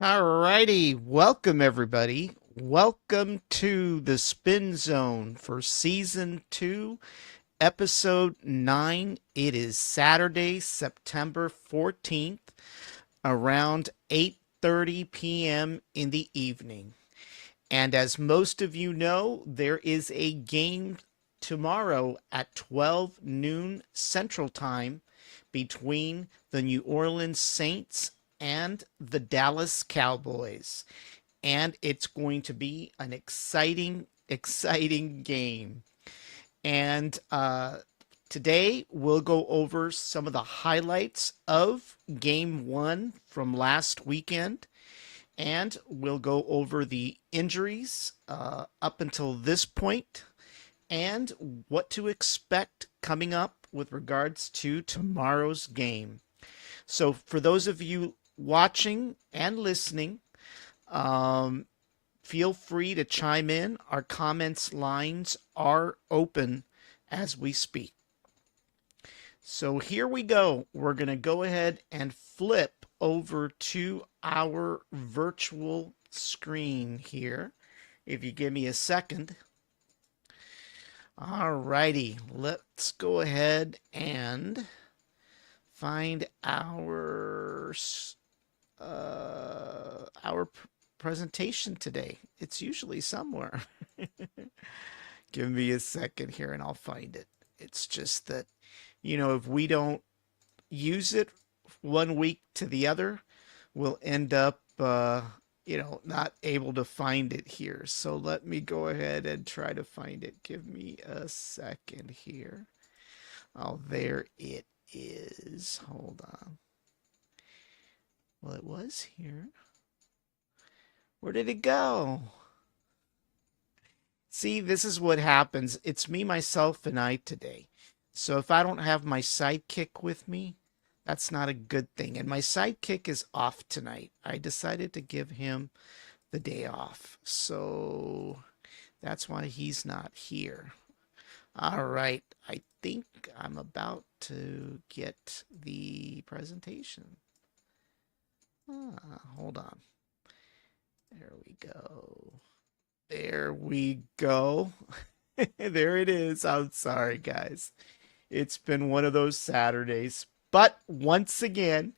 Alrighty, welcome everybody. Welcome to the Spin Zone for Season 2, Episode 9. It is Saturday, September 14th, around 8:30 p.m. in the evening. And as most of you know, there is a game tomorrow at 12 noon Central Time between the New Orleans Saints and the Dallas Cowboys. And it's going to be an exciting game. And today we'll go over some of the highlights of game one from last weekend, and we'll go over the injuries up until this point and what to expect coming up with regards to tomorrow's game. So, for those of you watching and listening, um, feel free to chime in. Our comments lines are open as we speak. So here we go. We're going to go ahead and flip over to our virtual screen here. If you give me a second. All righty, let's go ahead and find our presentation today. It's usually somewhere. Give me a second here and I'll find it. It's just that, if we don't use it one week to the other, we'll end up, not able to find it here. So let me go ahead and try to find it. Give me a second here. Oh, there it is. Hold on. Well, it was here. Where did it go? See, this is what happens. It's me, myself, and I today. So if I don't have my sidekick with me, that's not a good thing. And my sidekick is off tonight. I decided to give him the day off. So that's why he's not here. All right. I think I'm about to get the presentation. Hold on. There we go. There we go. There it is. I'm sorry, guys. It's been one of those Saturdays. But once again,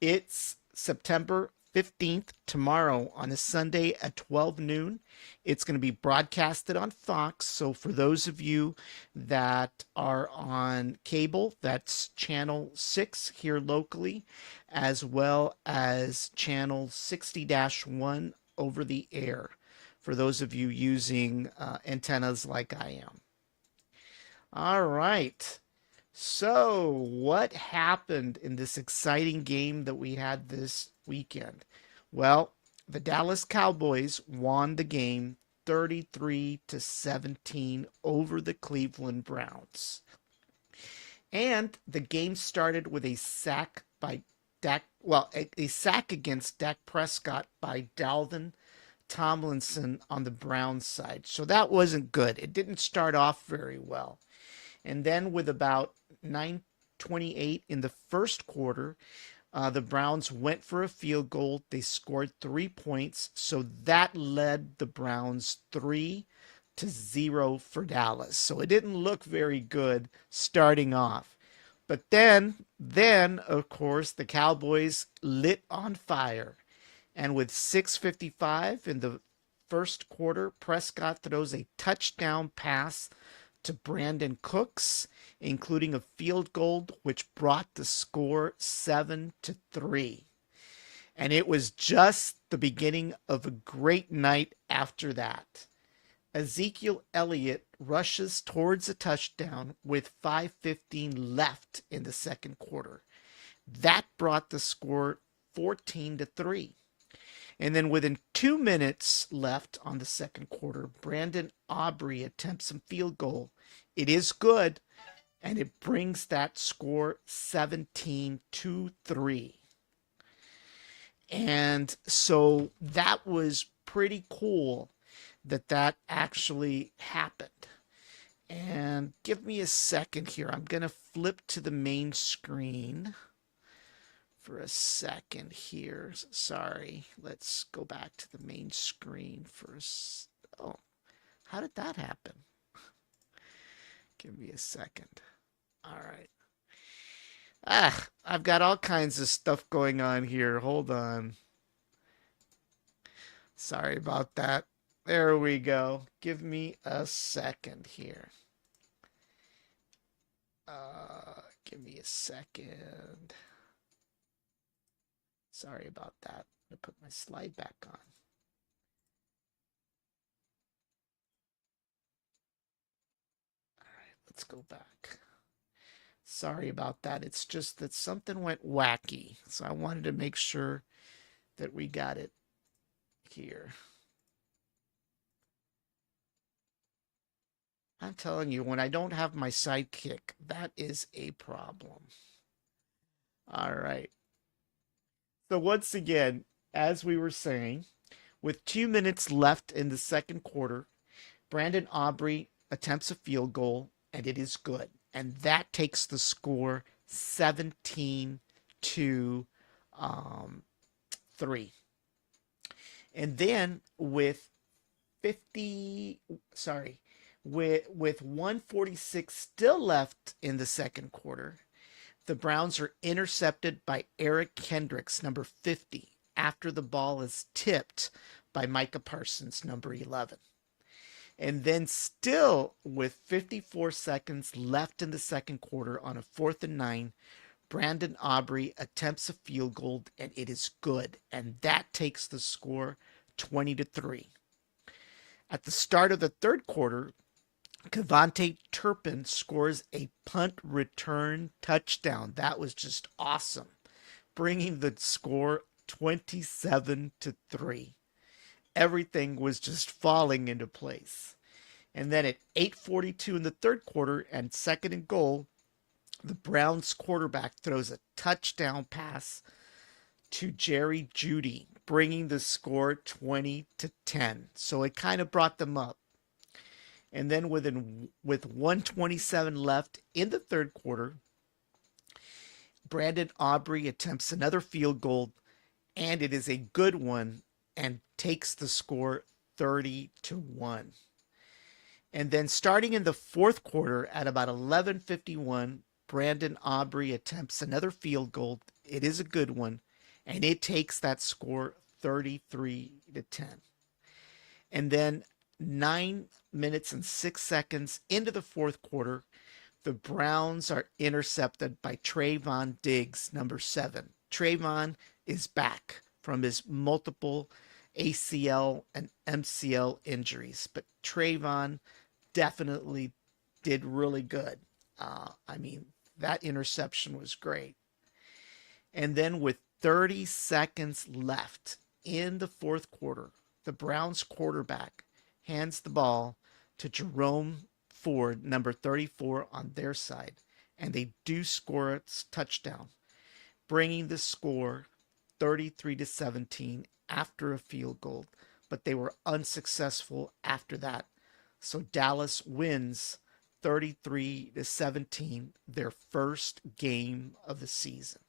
it's September 15th, tomorrow on a Sunday at 12 noon. It's going to be broadcasted on Fox. So for those of you that are on cable, that's channel 6 here locally, as well as channel 60-1 over the air for those of you using antennas like I am. All right. So, what happened in this exciting game that we had this weekend? Well, the Dallas Cowboys won the game 33-17 over the Cleveland Browns. And the game started with a sack by a sack against Dak Prescott by Dalvin Tomlinson on the Browns side. So that wasn't good. It didn't start off very well. And then with about 9:28 in the first quarter, the Browns went for a field goal. They scored 3 points. So that led the Browns 3-0 for Dallas. So it didn't look very good starting off. But then, of course, the Cowboys lit on fire. And with 6:55 in the first quarter, Prescott throws a touchdown pass to Brandon Cooks, including a field goal, which brought the score 7-3. And it was just the beginning of a great night after that. Ezekiel Elliott rushes towards a touchdown with 5:15 left in the second quarter. That brought the score 14-3. And then within 2 minutes left on the second quarter, Brandon Aubrey attempts some field goal. It is good, and it brings that score 17-3. And so that was pretty cool that actually happened. And give me a second here. I'm going to flip to the main screen for a second here. Sorry. Let's go back to the main screen first. Oh, how did that happen? Give me a second. All right. I've got all kinds of stuff going on here. Hold on. Sorry about that. There we go. Give me a second here. Give me a second. Sorry about that. I'm going to put my slide back on. All right, let's go back. Sorry about that. It's just that something went wacky. So I wanted to make sure that we got it here. I'm telling you, when I don't have my sidekick, that is a problem. All right. So once again, as we were saying, with 2 minutes left in the second quarter, Brandon Aubrey attempts a field goal, and it is good. And that takes the score 17 to 3. And then with 50, sorry, with 146 still left in the second quarter, the Browns are intercepted by Eric Kendricks, number 50, after the ball is tipped by Micah Parsons, number 11. And then still with 54 seconds left in the second quarter on a 4th and 9, Brandon Aubrey attempts a field goal and it is good. And that takes the score 20 to 3. At the start of the third quarter, Cavante Turpin scores a punt return touchdown. That was just awesome, bringing the score 27 to 3. Everything was just falling into place. And then at 8:42 in the third quarter and 2nd and goal, the Browns quarterback throws a touchdown pass to Jerry Jeudy, bringing the score 20 to 10. So it kind of brought them up. And then with 127 left in the third quarter, Brandon Aubrey attempts another field goal, and it is a good one and takes the score 30 to 1. And then starting in the fourth quarter at about 11:51, Brandon Aubrey attempts another field goal. It is a good one, and it takes that score 33 to 10. And then 9 minutes and 6 seconds into the fourth quarter, the Browns are intercepted by Trayvon Diggs, number 7. Trayvon is back from his multiple ACL and MCL injuries, but Trayvon definitely did really good. I mean, that interception was great. And then with 30 seconds left in the fourth quarter, the Browns quarterback hands the ball to Jerome Ford, number 34, on their side, and they do score a touchdown, bringing the score 33 to 17 after a field goal, but they were unsuccessful after that. So Dallas wins 33 to 17, their first game of the season.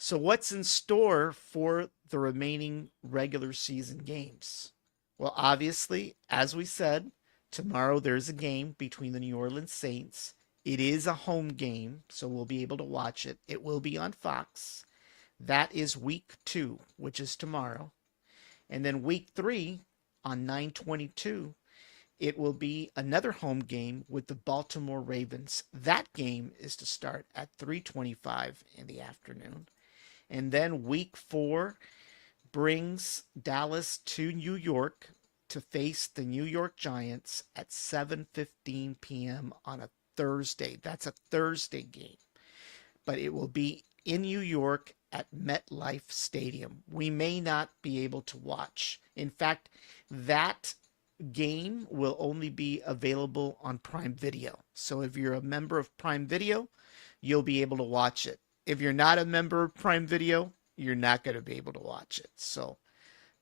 So what's in store for the remaining regular season games? Well, obviously, as we said, tomorrow there's a game between the New Orleans Saints. It is a home game, so we'll be able to watch it. It will be on Fox. That is week 2, which is tomorrow. And then week 3 on 9/22, it will be another home game with the Baltimore Ravens. That game is to start at 3:25 in the afternoon. And then week 4 brings Dallas to New York to face the New York Giants at 7:15 p.m. on a Thursday. That's a Thursday game, but it will be in New York at MetLife Stadium. We may not be able to watch. In fact, that game will only be available on Prime Video. So if you're a member of Prime Video, you'll be able to watch it. If you're not a member of Prime Video, you're not going to be able to watch it. So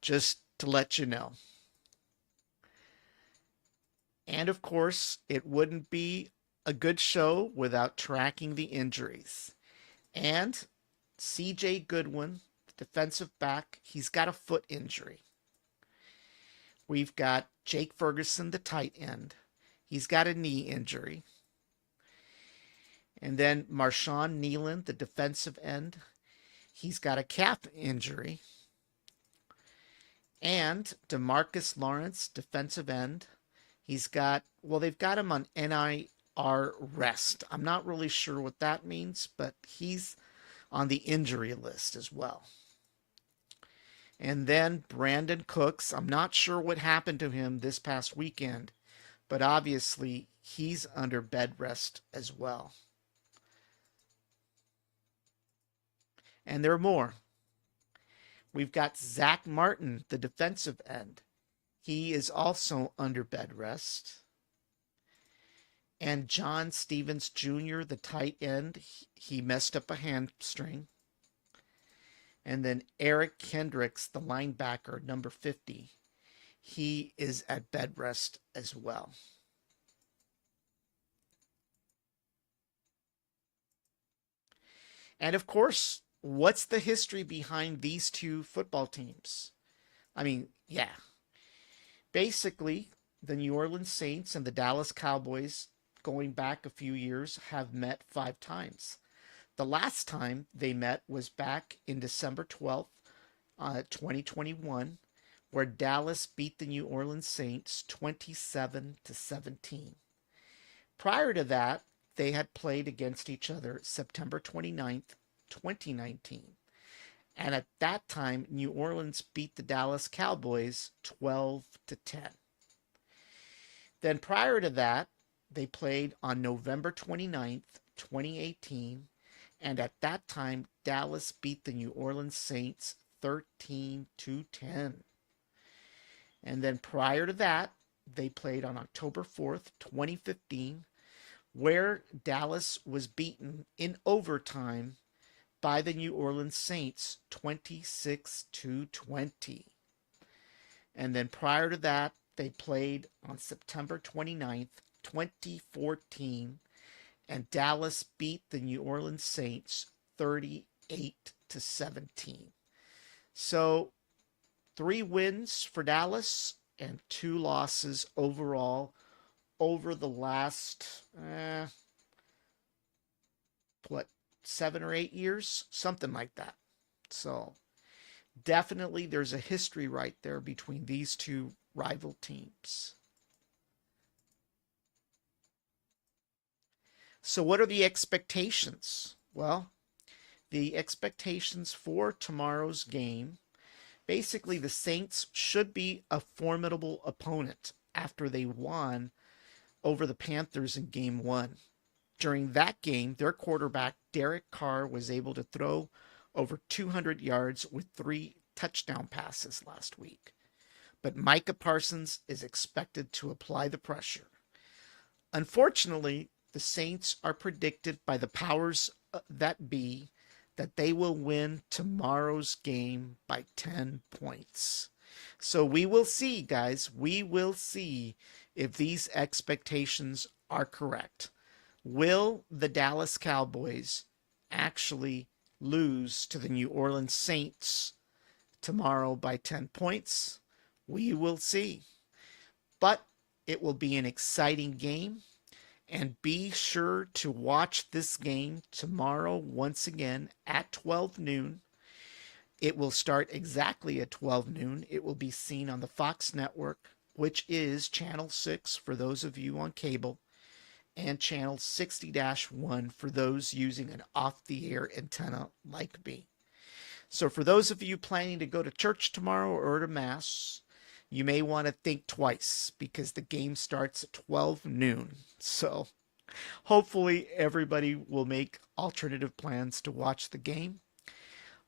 just to let you know. And of course, it wouldn't be a good show without tracking the injuries. And CJ Goodwin, defensive back, he's got a foot injury. We've got Jake Ferguson, the tight end. He's got a knee injury. And then Marshawn Nealon, the defensive end, he's got a calf injury. And Demarcus Lawrence, defensive end, they've got him on NIR rest. I'm not really sure what that means, but he's on the injury list as well. And then Brandon Cooks, I'm not sure what happened to him this past weekend, but obviously he's under bed rest as well. And there are more. We've got Zach Martin, the defensive end. He is also under bed rest. And John Stevens Jr., the tight end, he messed up a hamstring. And then Eric Kendricks, the linebacker, number 50, he is at bed rest as well. And of course, what's the history behind these two football teams? I mean, yeah. Basically, the New Orleans Saints and the Dallas Cowboys, going back a few years, have met 5 times. The last time they met was back in December 12th, 2021, where Dallas beat the New Orleans Saints 27-17. Prior to that, they had played against each other September 29th, 2019. And at that time, New Orleans beat the Dallas Cowboys 12-10. Then prior to that, they played on November 29th, 2018, and at that time, Dallas beat the New Orleans Saints 13-10. And then prior to that, they played on October 4th, 2015, where Dallas was beaten in overtime by the New Orleans Saints 26-20. And then prior to that, they played on September 29th, 2014, and Dallas beat the New Orleans Saints 38-17. So 3 wins for Dallas and 2 losses overall over the last, what, 7 or 8 years? Something like that. So definitely there's a history right there between these two rival teams. So what are the expectations? Well, the expectations for tomorrow's game, basically the Saints should be a formidable opponent after they won over the Panthers in game 1. During that game, their quarterback, Derek Carr, was able to throw over 200 yards with 3 touchdown passes last week. But Micah Parsons is expected to apply the pressure. Unfortunately, the Saints are predicted by the powers that be that they will win tomorrow's game by 10 points. So we will see, guys. We will see if these expectations are correct. Will the Dallas Cowboys actually lose to the New Orleans Saints tomorrow by 10 points? We will see. But it will be an exciting game. And be sure to watch this game tomorrow once again at 12 noon. It will start exactly at 12 noon. It will be seen on the Fox network, which is channel 6 for those of you on cable, and channel 60-1 for those using an off-the-air antenna like me. So for those of you planning to go to church tomorrow or to Mass, you may want to think twice because the game starts at 12 noon. So hopefully everybody will make alternative plans to watch the game.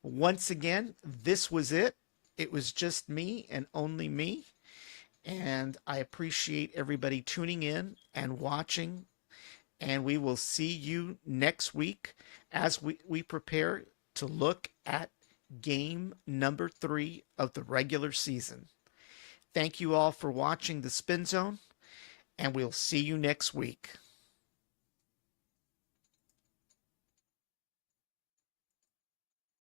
Once again, this was it. It was just me and only me. And I appreciate everybody tuning in and watching. And we will see you next week as we prepare to look at game number 3 of the regular season. Thank you all for watching the Spin Zone, and we'll see you next week.